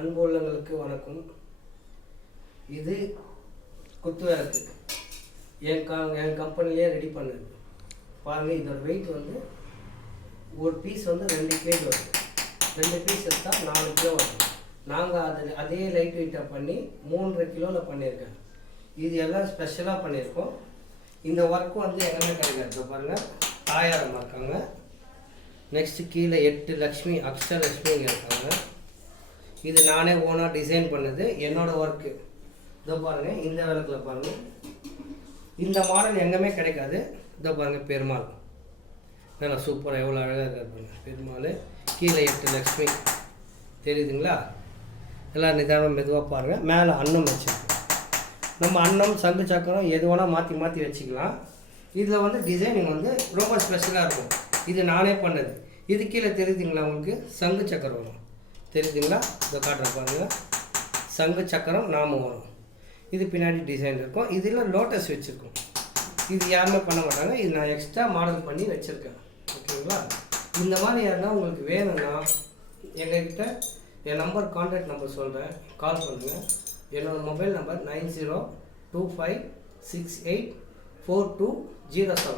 அன்புள்ளங்களுக்கு வணக்கம். இது குத்து விளக்கு என் கம்பெனிலே ரெடி பண்ணுது. பாருங்கள், இதோட வெயிட் வந்து ஒரு பீஸ் வந்து 2 kg வரும். 2 பீஸ் எடுத்தால் 4 கிலோ வரும். நாங்கள் அதே லைட் வெயிட்டாக பண்ணி 3.5 கிலோவில் பண்ணியிருக்கேன். இது எல்லாம் ஸ்பெஷலாக பண்ணியிருக்கோம். இந்த ஒர்க் வந்து எங்கே கிடைக்காது. பாருங்கள், தாயாரம் இருக்காங்க. நெக்ஸ்ட்டு கீழே 8 லக்ஷ்மி அக்ஷலக்ஷ்மிங்க இருக்காங்க. இது நானே ஓனாக டிசைன் பண்ணது, என்னோடய ஒர்க்கு. இதோ பாருங்கள், இந்த விளக்கில் பாருங்கள், இந்த மாடல் எங்கேயுமே கிடைக்காது. இதோ பாருங்கள், பெருமாள் நல்லா சூப்பராக எவ்வளோ அழகாக இருக்காது. பெருமாள் கீழே 8 லக்ஷ்மி தெரியுதுங்களா? எல்லாம் நிதானம் மெதுவாக பாருங்கள். மேலே அன்னம் வச்சுருக்கோம். நம்ம அன்னம் சங்கு சக்கரம் எது வேணால் மாற்றி மாற்றி வச்சுக்கலாம். இதில் வந்து டிசைனிங் வந்து ரொம்ப ஸ்பெஷலாக இருக்கும். இது நானே பண்ணது. இது கீழே தெரியுதுங்களா உங்களுக்கு? சங்கு சக்கரம் வரும், தெரியுதுங்களா? இதை காட்டுற பாருங்கள், சங்கு சக்கரம் நாமம் வரும். இது பின்னாடி டிசைன் இருக்கும். இதில் லோட்டஸ் வச்சுருக்கோம். இது யாருமே பண்ண மாட்டாங்க. இது நான் எக்ஸ்ட்ரா மாடல் பண்ணி வச்சுருக்கேன். ஓகேங்களா? இந்த மாதிரி யாருன்னா உங்களுக்கு வேணும்னா எங்ககிட்ட என் நம்பர், கான்டாக்ட் நம்பர் சொல்கிறேன், கால் பண்ணுங்கள். என்னோடய மொபைல் நம்பர் 9025684207.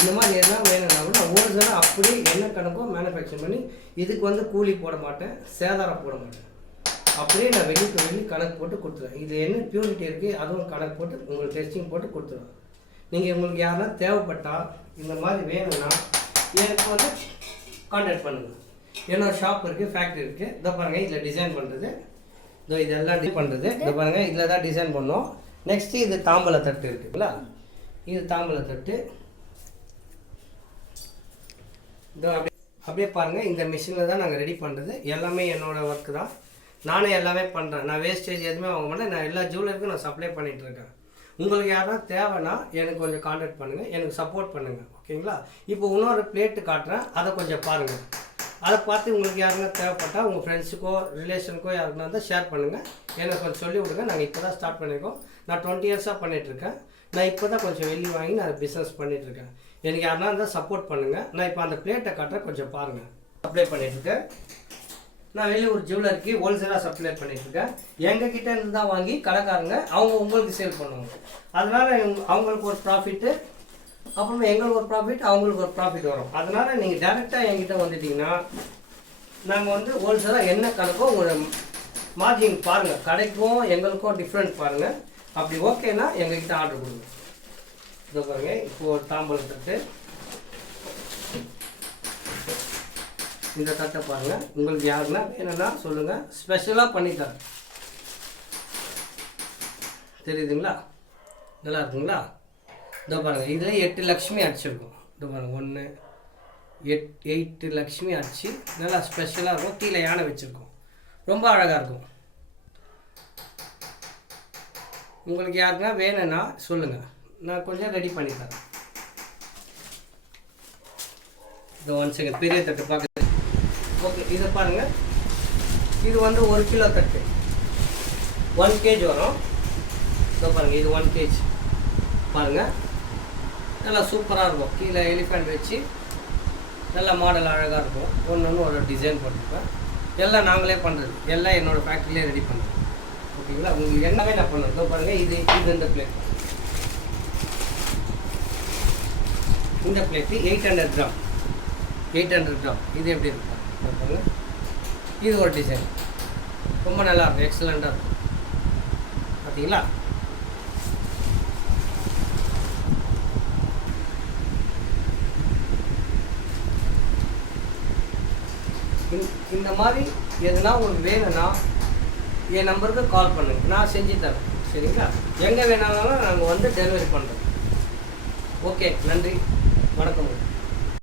இந்த மாதிரி எல்லாம் வேணும்னா கூட நான் ஒரிஜினலாக அப்படியே என்ன கணக்கோ மேனுஃபேக்சர் பண்ணி, இதுக்கு வந்து கூலி போட மாட்டேன், சேதாரம் போட மாட்டேன். அப்படியே நான் வெளியே கணக்கு போட்டு கொடுத்துருவேன். இது என்ன பியூரிட்டி இருக்குது அதுவும் கணக்கு போட்டு உங்களுக்கு டெஸ்டிங் போட்டு கொடுத்துருவேன். நீங்கள் உங்களுக்கு யாருன்னா தேவைப்பட்டால் இந்த மாதிரி வேணும்னா எனக்கு வந்து கான்டாக்ட் பண்ணுங்கள். என்னோடய ஷாப் இருக்குது, ஃபேக்ட்ரி இருக்குது. இதை பாருங்கள், இதில் டிசைன் பண்ணுறது, இதோ இதெல்லாம் பண்ணுறது. இதை பாருங்கள், இதில் தான் டிசைன் பண்ணோம். நெக்ஸ்ட்டு இது தாம்பல தட்டு இருக்குங்களா? இது தாம்பல தட்டு. இதோ அப்படியே பாருங்கள், இந்த மிஷினில் தான் நாங்கள் ரெடி பண்ணுறது. எல்லாமே என்னோடய ஒர்க்கு தான். நானே எல்லாமே பண்ணுறேன். நான் வேஸ்டேஜ் எதுவுமே வாங்க மாட்டேன். நான் எல்லா ஜுவல்லருக்கும் நான் சப்ளை பண்ணிகிட்ருக்கேன். உங்களுக்கு யாரா தேவைன்னா எனக்கு கொஞ்சம் கான்டாக்ட் பண்ணுங்கள், எனக்கு சப்போர்ட் பண்ணுங்கள். ஓகேங்களா? இப்போ இன்னொரு பிளேட்டு காட்டுறேன், அதை கொஞ்சம் பாருங்கள். அதை பார்த்து உங்களுக்கு யாருன்னா தேவைப்பட்டால் உங்கள் ஃப்ரெண்ட்ஸுக்கோ ரிலேஷனுக்கோ யாருன்னா இருந்தால் ஷேர் பண்ணுங்கள். எனக்கு கொஞ்சம் சொல்லி விடுங்க. நாங்கள் இப்போ தான் ஸ்டார்ட் பண்ணியிருக்கோம். நான் 20 இயர்ஸாக பண்ணிகிட்ருக்கேன். நான் இப்போ தான் கொஞ்சம் வெளியே வாங்கி நான் பிஸ்னஸ் பண்ணிகிட்ருக்கேன். எனக்கு யாருனா இருந்தால் சப்போர்ட் பண்ணுங்கள். நான் இப்போ அந்த பிளேட்டை காட்டுறேன், கொஞ்சம் பாருங்கள். சப்ளை பண்ணிகிட்ருக்கேன். நான் வெளியே ஒரு ஜுவல்லருக்கு ஹோல்சேலாக சப்ளை பண்ணிகிட்ருக்கேன். எங்கள் கிட்டே இருந்து தான் வாங்கி கடைக்காரங்க அவங்க உங்களுக்கு சேல் பண்ணுவாங்க. அதனால் அவங்களுக்கு ஒரு ப்ராஃபிட்டு, அப்புறமா எங்களுக்கு ஒரு ப்ராஃபிட், அவங்களுக்கு ஒரு ப்ராஃபிட் வரும். அதனால் நீங்கள் டேரெக்டாக என்கிட்ட வந்துட்டிங்கன்னா நாங்கள் வந்து ஹோல்சேலாக என்ன கணக்கோ உங்களோட மார்ஜின் பாருங்கள். கடைக்கும் எங்களுக்கும் டிஃப்ரெண்ட் பாருங்கள். அப்படி ஓகேனா எங்ககிட்ட ஆர்டர் கொடுங்க. இதோ பாருங்கள், இப்போது ஒரு தாம்பல் தட்டு, இந்த தட்டை பாருங்கள். உங்களுக்கு யாருன்னா வேணும்னா சொல்லுங்கள், ஸ்பெஷலாக பண்ணித்தரேன். தெரியுதுங்களா? நல்லா இருக்குங்களா? இதோ பாருங்கள், இதில் 8 லக்ஷ்மி அடிச்சிருக்கும். இதோ பாருங்கள், 8 லக்ஷ்மி அடிச்சு நல்லா ஸ்பெஷலாக இருக்கும். கீழே யானை வச்சுருக்கோம். ரொம்ப அழகாக இருக்கும். உங்களுக்கு யாருன்னா வேணும்னா சொல்லுங்கள், நான் கொஞ்சம் ரெடி பண்ணி தரேன். இது 1 செகண்ட், பெரிய தட்டு பார்க்குறது. ஓகே, இதை பாருங்கள். இது வந்து 1 கிலோ தட்டு, 1 kg வரும். இதை பாருங்கள், இது 1 kg பாருங்கள். நல்லா சூப்பராக இருக்கும். கீழே எலிஃபண்ட் வச்சு நல்லா மாடல் அழகாக இருக்கும். ஒன்று ஒரு டிசைன் பண்ணிருப்பேன். எல்லாம் நாங்களே பண்ணுறது, எல்லாம் என்னோடய ஃபேக்ட்ரியிலே ரெடி பண்ணுறேன். ஓகேங்களா? உங்களுக்கு என்னவே நான் பண்ணுறேன். இதோ பாருங்கள், இது இந்த பிளேட், இந்த பிளேட்டு 800 கிராம். 800 கிராம். இது எப்படி இருக்கும் பாருங்கள். இது ஒரு டிசைன், ரொம்ப நல்லாயிருக்கும், எக்ஸலண்ட்டாக இருக்கும். பார்த்தீங்களா? இந்த மாதிரி எதுனா உங்களுக்கு வேணும்னா என் நம்பருக்கு கால் பண்ணுங்கள், நான் செஞ்சு தரேன். சரிங்களா? எங்கே வேணாலும் நாங்கள் வந்து டெலிவரி பண்ணுறோம். ஓகே, நன்றி, வணக்கம்.